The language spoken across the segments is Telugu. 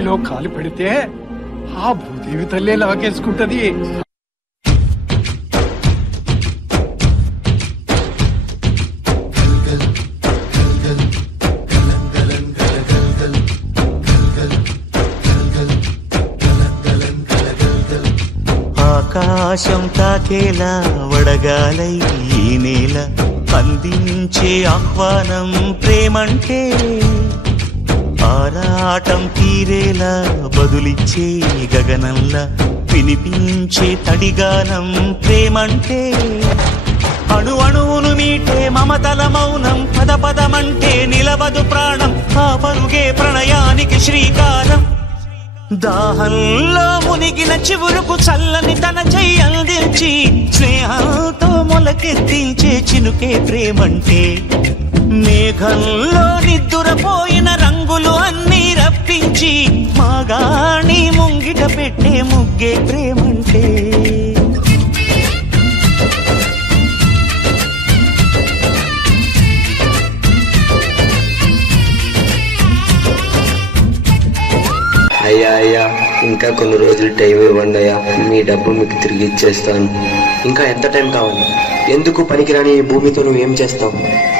నీటిలో కాలు పెడితే ఆ భూదేవి తల్లే లాగేసుకుంటది. ఆకాశం తాకేలా వడగాలై ఈ నేల అందించే ఆహ్వానం ప్రేమంటే, ఆరాటం తీరేలా బదులిచ్చే గగనంలా వినిపించే తడిగానం ప్రేమంటే, అణు అణువును మీటే మమతల మౌనం పద పదమంటే నిలవదు ప్రాణం, ఆ పరుగే ప్రణయానికి శ్రీకారం. దాహంలో మునిగిన చివురుకు చల్లని తన చెయ్యి అందించి స్నేహంతో మొలకెత్తించే చినుకే ప్రేమంటే, మేఘంలో నిద్దురపోయిన రంగులు అన్నీ రప్పించి మాగాణి ముంగిట పెట్టే ముగ్గే ప్రేమంటే. అయ్యా అయ్యా, ఇంకా కొన్ని రోజులు టైం ఇవ్వండి అయ్యా, మీ డబ్బు మీకు తిరిగి ఇచ్చేస్తాను. ఇంకా ఎంత టైం కావాలి? ఎందుకు పనికిరాని ఈ భూమితో నువ్వేం చేస్తావు?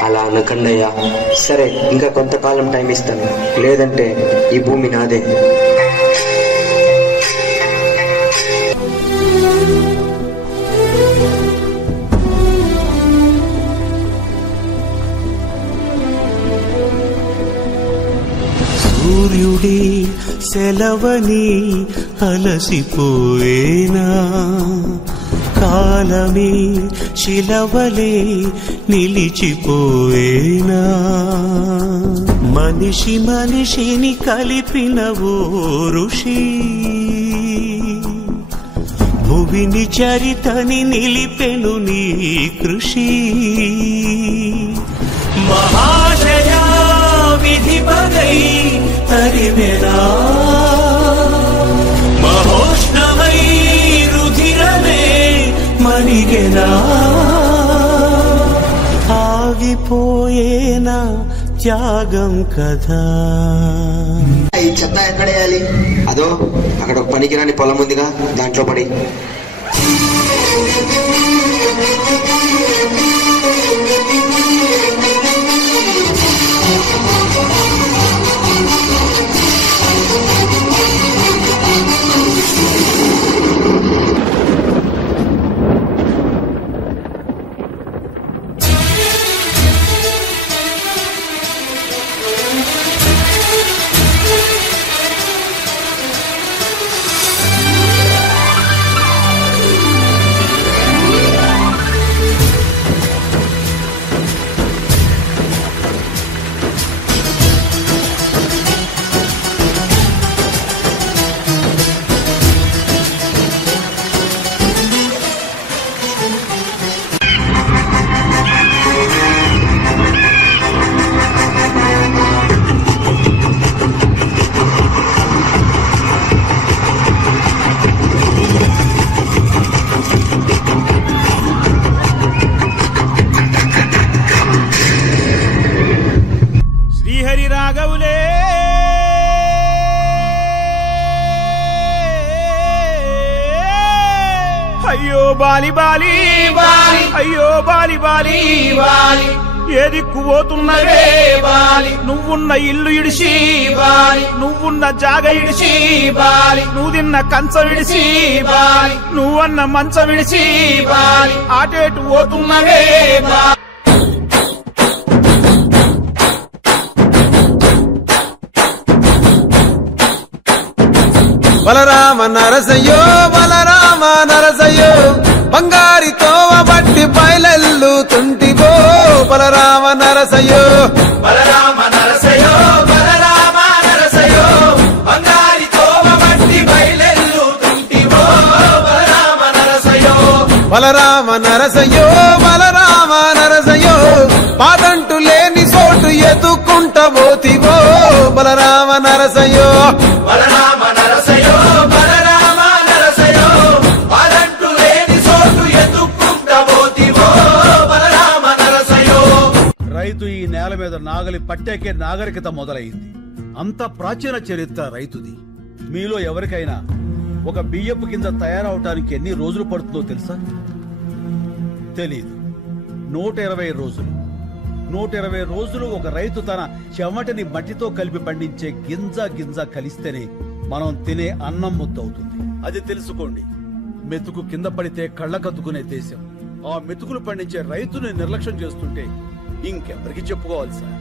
అలా అనకండి అయ్యా. సరే, ఇంకా కొంతకాలం టైం ఇస్తాను, లేదంటే ఈ భూమి నాదే. సూర్యుడి సెలవని అలసిపోయేనా, కాలమే శిలవలే నిలిచిపోయేనా, మనిషి మనిషిని కలిపిన ఓ ఋషి భువిని చరితని నిలిపెను నీ కృషి. మహాశయా విధి పదై తరిమెనా, మహోష్ణమై రుధిరమే మరిగెనా, ఆగిపోయేనా త్యాగం కదా. ఈ చెత్త ఎక్కడేయాలి? అదో అక్కడ ఒక పనికిరాని పొలం ఉందిగా, దాంట్లో పడి. అయ్యో బాలి బాలి బాలి, అయ్యో బాలి బాలి బాలి, ఏ దిక్కు పోతున్నవే బాలి, నువ్వున్న ఇల్లు ఇడిసి బాలి, నువ్వున్న జాగ ఇడిసి బాలి, నువ్వు తిన్న కంచం ఇడిసి బాలి, నువ్వన్న మంచం ఇడిసి బాలి, ఆటేటు పోతున్నవే బాలి. బలరామ నరసయ్యో బలరామ నరసయ్యో, బంగారితో బట్టి బయలెల్లుతుంటివో బలరామ నరసయ్యో. బలరామ నరసయ్యో బలరామ నరసయ్యో, బంగారితో బట్టి బయలెల్లుతుంటివో బలరామ నరసయ్యో. బలరామ నరసయ్యో బలరామ నరసయ్యో, పాదంటు లేని చోటు ఎదుకుంట పోతివో బలరామ నరసయ్యో. బలరామ నరసయ్యో బలరామ నరసయ్యో, పాదంటు లేని చోటు ఎదుకుంట పోతివో బలరామ నరసయ్యో. రైతు ఈ నేల మీద నాగలి పట్టేకే నాగరికత మొదలైంది. అంత ప్రాచీన చరిత్ర రైతుది. మీలో ఎవరికైనా ఒక బియ్యపు కింద తయారవటానికి ఎన్ని రోజులు పడుతుందో తెలుసా? తెలీదు. 120 రోజులు. 120 రోజులు ఒక రైతు తన చెమటని మట్టితో కలిపి పండించే గింజ కలిస్తేనే మనం తినే అన్నం ముద్దవుతుంది. అది తెలుసుకోండి. మెతుకు కింద పడితే కళ్ళకద్దుకునే దేశం ఆ మెతుకులు పండించే రైతుని నిర్లక్ష్యం చేస్తుంటే ఇంకెవరికి చెప్పుకోవాలి సార్?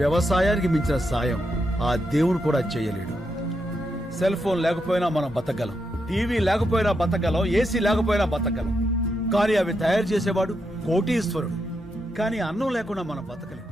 వ్యవసాయానికి మించిన సాయం ఆ దేవుడు కూడా చేయలేడు. సెల్ ఫోన్ లేకపోయినా మనం బతకగలం, టీవీ లేకపోయినా బతకగలం, ఏసీ లేకపోయినా బతకగలం. కానీ అవి తయారు చేసేవాడు కోటీశ్వరుడు. కానీ అన్నం లేకుండా మనం బతకలేం.